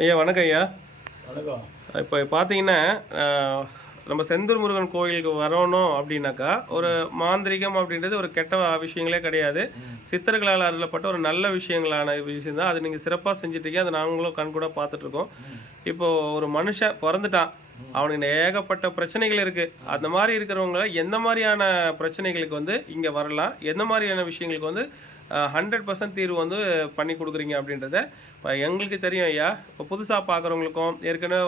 ஐயா வணக்கம் ஐயா. வணக்கம். இப்போ பார்த்தீங்கன்னா நம்ம செந்தூர் முருகன் கோயிலுக்கு வரணும் அப்படின்னாக்கா ஒரு மாந்திரிகம் அப்படின்றது ஒரு கெட்ட விஷயங்களே கிடையாது. சித்தர்களால் அருளப்பட்ட ஒரு நல்ல விஷயங்களான விஷயம் தான் அது நீங்கள் சிறப்பாக செஞ்சுட்டீங்க. அதை நாங்களும் கண்கூட பார்த்துட்டு இருக்கோம். இப்போ ஒரு மனுஷன் பிறந்துட்டான். அவனுக்கு ஏகப்பட்ட பிரச்சனைகள் இருக்கு. அந்த மாதிரி இருக்கிறவங்க எந்த மாதிரியான பிரச்சனைகளுக்கு வந்து இங்கே வரலாம்? எந்த மாதிரியான விஷயங்களுக்கு வந்து ஹண்ட்ரட் பர்சன்ட் தீர்வு வந்து பண்ணி கொடுக்குறீங்க அப்படின்றத இப்போ எங்களுக்கு தெரியும் ஐயா. இப்போ புதுசாக பார்க்குறவங்களுக்கும் ஏற்கனவே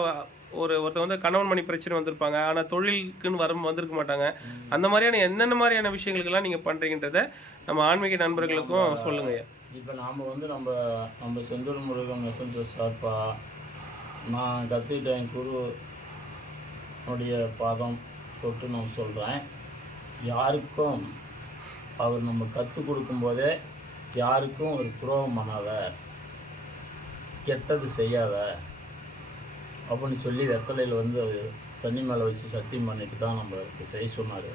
ஒரு ஒருத்தர் வந்து கணவன் மணி பிரச்சனை வந்திருப்பாங்க. ஆனால் தொழிலுக்குன்னு வர வந்திருக்க மாட்டாங்க. அந்த மாதிரியான என்னென்ன மாதிரியான விஷயங்களுக்கெல்லாம் நீங்கள் பண்ணுறீங்கன்றத நம்ம ஆன்மீக நண்பர்களுக்கும் சொல்லுங்க ஐயா. இப்போ நாம் வந்து நம்ம நம்ம செந்தூர் முருகன் மெசஞ்சர் சார்பா நான் கற்றுக்கிட்ட என் குரு உடைய பாதம் தொட்டு நான் சொல்கிறேன் யாருக்கும் அவர் நம்ம கற்றுக் கொடுக்கும்போதே யாருக்கும் ஒரு துரோகம் பண்ணாத கெட்டது செய்யாத அப்படின்னு சொல்லி வெத்தலையில் வந்து அவர் தண்ணி மேலே வச்சு சத்தியம் பண்ணிட்டு தான் நம்மளுக்கு செய்ய சொன்னார்.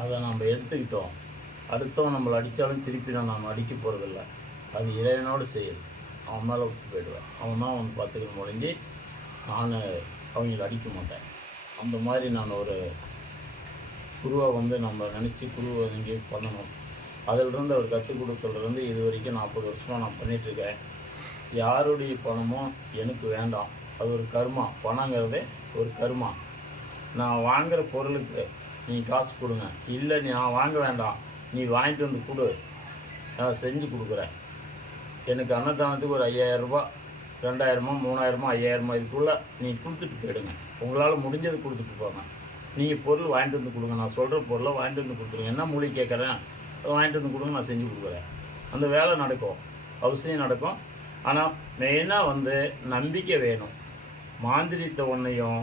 அதை நம்ம எடுத்துக்கிட்டோம். அடுத்தவன் நம்மளை அடித்தாலும் திருப்பி நான் நம்ம அடிக்க போகிறதில்ல அது இறைவனோடு செய்யுது அவன் மேலே விட்டு போயிடுவேன். அவன் தான் அவன் பார்த்துக்கிற முடிஞ்சு நான் அவங்கள அடிக்க மாட்டேன். அந்த மாதிரி நான் ஒரு குருவை வந்து நம்ம நினச்சி குருவை இங்கே பண்ணணும். அதிலிருந்து அவர் கற்றுக் கொடுத்ததுலேருந்து இது வரைக்கும் நாற்பது வருஷமாக நான் பண்ணிகிட்ருக்கேன் யாருடைய பணமும் எனக்கு வேண்டாம். அது ஒரு கர்மா. பணங்கிறதே ஒரு கர்மா. நான் வாங்குகிற பொருளுக்கு நீ காசு கொடுங்க. இல்லை நீ நான் வாங்க வேண்டாம். நீ வாங்கிட்டு வந்து கொடு. நான் செஞ்சு கொடுக்குறேன். எனக்கு அன்னதானத்துக்கு ஒரு ஐயாயிரரூபா ரெண்டாயிரமோ மூணாயிரமோ ஐயாயிரமோ இதுக்குள்ளே நீ கொடுத்துட்டு போயிடுங்க. உங்களால் முடிஞ்சது கொடுத்துட்டு போங்க. நீங்கள் பொருள் வாங்கிட்டு வந்து கொடுங்க. நான் சொல்கிற பொருளை வாங்கிட்டு வந்து கொடுத்துருங்க. என்ன மொழி கேட்குறேன் வாங்கிட்டு வந்து கொடுங்க நான் செஞ்சு கொடுக்குறேன். அந்த வேலை நடக்கும். அவசியம் நடக்கும். ஆனால் மெயினாக வந்து நம்பிக்கை வேணும். மாந்திரித்த ஒன்றையும்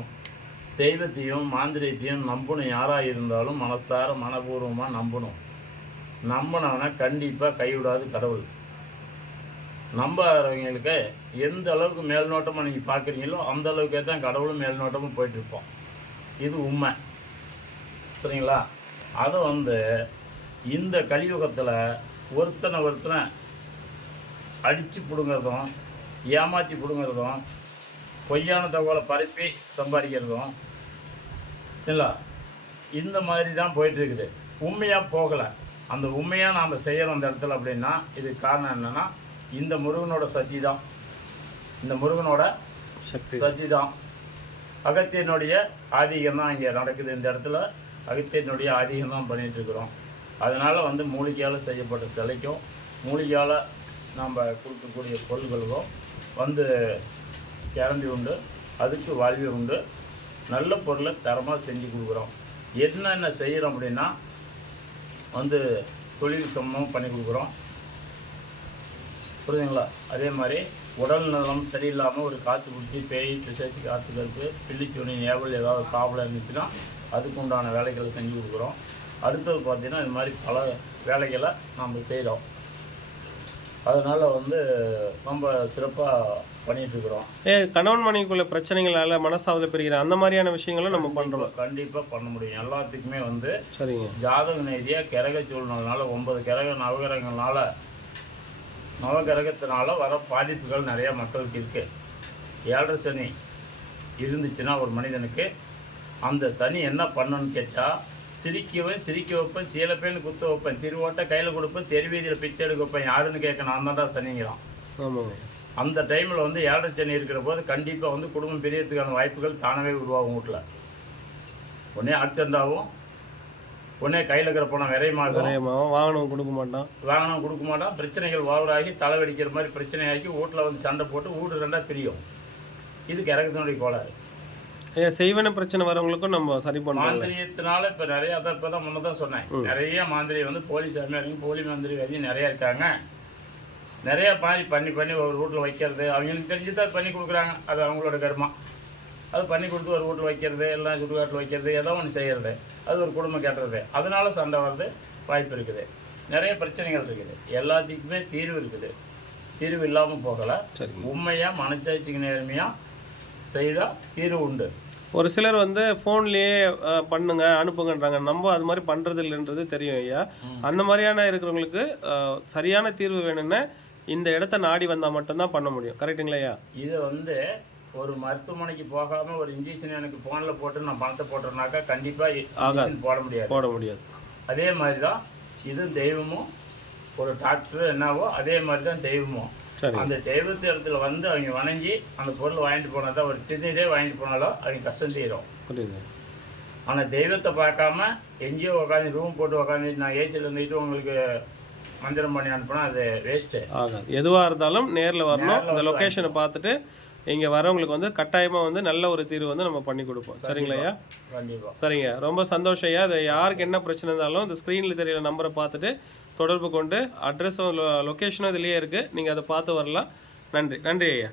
தெய்வத்தையும் மாந்திரியத்தையும் நம்பணும். யாராக இருந்தாலும் மனசார மனப்பூர்வமாக நம்பணும். நம்பினவனை கண்டிப்பாக கைவிடாது கடவுள். நம்பாதவங்களுக்கு எந்த அளவுக்கு மேல்நோட்டமாக நீங்கள் பார்க்குறீங்களோ அந்த அளவுக்கே தான் கடவுளும் மேல்நோட்டமும் போயிட்டுருப்போம் இது உண்மை. சரிங்களா? அதை வந்து இந்த கலியுகத்தில் ஒருத்தனை ஒருத்தனை அடித்து பிடுங்கிறதும் ஏமாற்றி பிடுங்கிறதும் பொய்யான தகவலை பரப்பி சம்பாதிக்கிறதும் இல்லை இந்த மாதிரி தான் போயிட்டு இருக்குது உண்மையாக போகலை. அந்த உண்மையாக நாம் செய்கிறோம் அந்த இடத்துல அப்படின்னா இது காரணம் என்னென்னா இந்த முருகனோட சக்தி தான் இந்த முருகனோட சக்தி. சக்தி தான் அகத்தியனுடைய ஆதிக்கம் தான் இங்கே நடக்குது இந்த இடத்துல. அகத்தியனுடைய ஆதிக்கம் தான் பண்ணிட்டு இருக்கிறோம். அதனால் வந்து மூலிகையால் செய்யப்பட்ட சிலைக்கும் மூலிகையால் நாம் கொடுக்கக்கூடிய பொருள்களுக்கும் வந்து கேரண்டி உண்டு. அதுக்கு வாழ்வு உண்டு. நல்ல பொருளை தரமாக செஞ்சு கொடுக்குறோம். என்னென்ன செய்கிறோம் அப்படின்னா வந்து தொழில் சம்பந்தம் பண்ணி கொடுக்குறோம். புரியுதுங்களா? அதே மாதிரி உடல் நலம் சரியில்லாமல் ஒரு காற்று குடிச்சி பேய் பிசைச்சி காற்று கருப்பு பிள்ளிச்சுணி ஏவல் ஏதாவது ப்ராப்ளம் இருந்துச்சுன்னா அதுக்கு உண்டான வேலைகளை செஞ்சு கொடுக்குறோம். அடுத்தது பார்த்தீங்கன்னா இது மாதிரி பல வேலைகளை நம்ம செய்கிறோம். அதனால் வந்து ரொம்ப சிறப்பாக பண்ணிகிட்ருக்குறோம் ஏ கணவன் மனைவிக்குள்ள பிரச்சனைகளால மனசாவதை பிரிக்கிற அந்த மாதிரியான விஷயங்களும் நம்ம பண்ணுறோம் கண்டிப்பாக பண்ண முடியும். எல்லாத்துக்குமே வந்து சரிங்க. ஜாதக நெய்தியாக கிரக சூழ்நிலைனால ஒன்பது கிரக நவகிரகங்களால நவகிரகத்தினால வர பாதிப்புகள் நிறைய மக்களுக்கு இருக்கு. ஏழரை சனி இருந்துச்சுன்னா ஒரு மனிதனுக்கு அந்த சனி என்ன பண்ணுன்னு கேட்டால் சிரிக்கவே சிரிக்க வைப்பேன் சீலப்பேன்னு குத்த வைப்பேன். திருவோட்டை கையில் கொடுப்பேன் தெருவீதியில் பிச்சை எடுக்க வைப்பேன். யாருன்னு கேட்க நான் தான்டா சனிங்கிறான். ஆமாங்க. அந்த டைமில் வந்து ஏழரை சனி இருக்கிற போது கண்டிப்பாக வந்து குடும்பம் பிரியறதுக்கான வாய்ப்புகள் தானாகவே உருவாகும் வீட்டில் உடனே ஆக்சிடென்ட் உடனே கையில் இருக்கிற பணம் விரையமாகும் விரயமாவும் வாகனம் கொடுக்க மாட்டான். வாகனம் கொடுக்க மாட்டான். பிரச்சனைகள் ஓவராகி தலைவடிக்கிற மாதிரி பிரச்சனையாகி வீட்டில் வந்து சண்டை போட்டு வீடு ரெண்டாக பிரியும். இது கிரகத்தினுடைய கோளாறு. ஏ செய்வன பிரச்சனை வரவங்களுக்கும் நம்ம சரி பண்ணுறோம் மாந்திரியத்தினால இப்போ நிறைய அதான் இப்போ தான் முன்ன தான் சொன்னேன் நிறைய மாந்திரி வந்து போலி சாமியாரிங்க போலி மாந்திரி வரையும் நிறைய இருக்காங்க. நிறைய மாதிரி பண்ணி பண்ணி ஒரு வீட்டில் வைக்கிறது. அவங்களுக்கு தெரிஞ்சு தான் பண்ணி கொடுக்குறாங்க. அது அவங்களோட கர்மா. அது பண்ணி கொடுத்து ஒரு வீட்டில் வைக்கிறது எல்லாம் சுடுகாட்டில் வைக்கிறது ஏதோ ஒன்று செய்கிறது அது ஒரு குடும்பம் கட்டுறது. அதனால சண்டை வர்றது வாய்ப்பு இருக்குது. நிறைய பிரச்சனைகள் இருக்குது. எல்லாத்துக்குமே தீர்வு இருக்குது. தீர்வு இல்லாமல் போகலை. உண்மையாக மனசாட்சிக்கு நேர்மையாக செய்தால் தீர்வு உண்டு. ஒரு சிலர் வந்து ஃபோன்லேயே பண்ணுங்க அனுப்புங்கன்றாங்க. நம்ம அது மாதிரி பண்ணுறது இல்லைன்றது தெரியும் ஐயா. அந்த மாதிரியான இருக்கிறவங்களுக்கு சரியான தீர்வு வேணும்னா இந்த இடத்த நாடி வந்தால் மட்டும்தான் பண்ண முடியும். கரெக்டுங்களா ஐயா? இதை வந்து ஒரு மருத்துவமனைக்கு போகாம ஒரு இன்ஜெக்ஷன் எனக்கு ஃபோனில் போட்டு நான் பணத்தை போட்டேன்னாக்கா கண்டிப்பாக போட முடியாது. போட முடியாது. அதே மாதிரி தான் இதுவும் தெய்வமும் ஒரு டாக்டர் என்னவோ அதே மாதிரி தான் தெய்வமும். அந்த தெய்வத்து இடத்துல வந்து அவங்க வணங்கி அந்த பொருள் வாங்கிட்டு போனால் தான் ஒரு திருநீரே வாங்கிட்டு போனாலும் அவங்க கஷ்டம் தீரும். புரியுது. ஆனால் தெய்வத்தை பார்க்காம எங்கேயோ உட்காந்து ரூம் போட்டு உட்காந்து நான் ஏசியில் இருந்துட்டு உங்களுக்கு மந்திரம் பண்ணி அனுப்புனா அது வேஸ்ட்டு ஆகாது. எதுவாக இருந்தாலும் நேரில் வரணும். இந்த லொக்கேஷனை பார்த்துட்டு இங்கே வரவங்களுக்கு வந்து கட்டாயமாக வந்து நல்ல ஒரு தீர்வு வந்து நம்ம பண்ணி கொடுப்போம். சரிங்களா ஐயா? கண்டிப்பாக சரிங்க. ரொம்ப சந்தோஷம் ஐயா. அது யாருக்கு என்ன பிரச்சனை இருந்தாலும் இந்த ஸ்க்ரீனில் தெரியிற நம்பரை பார்த்துட்டு தொடர்பு கொண்டு அட்ரஸும் லொக்கேஷனும் இதுலேயே இருக்குது நீங்கள் அதை பார்த்து வரலாம். நன்றி. நன்றி ஐயா.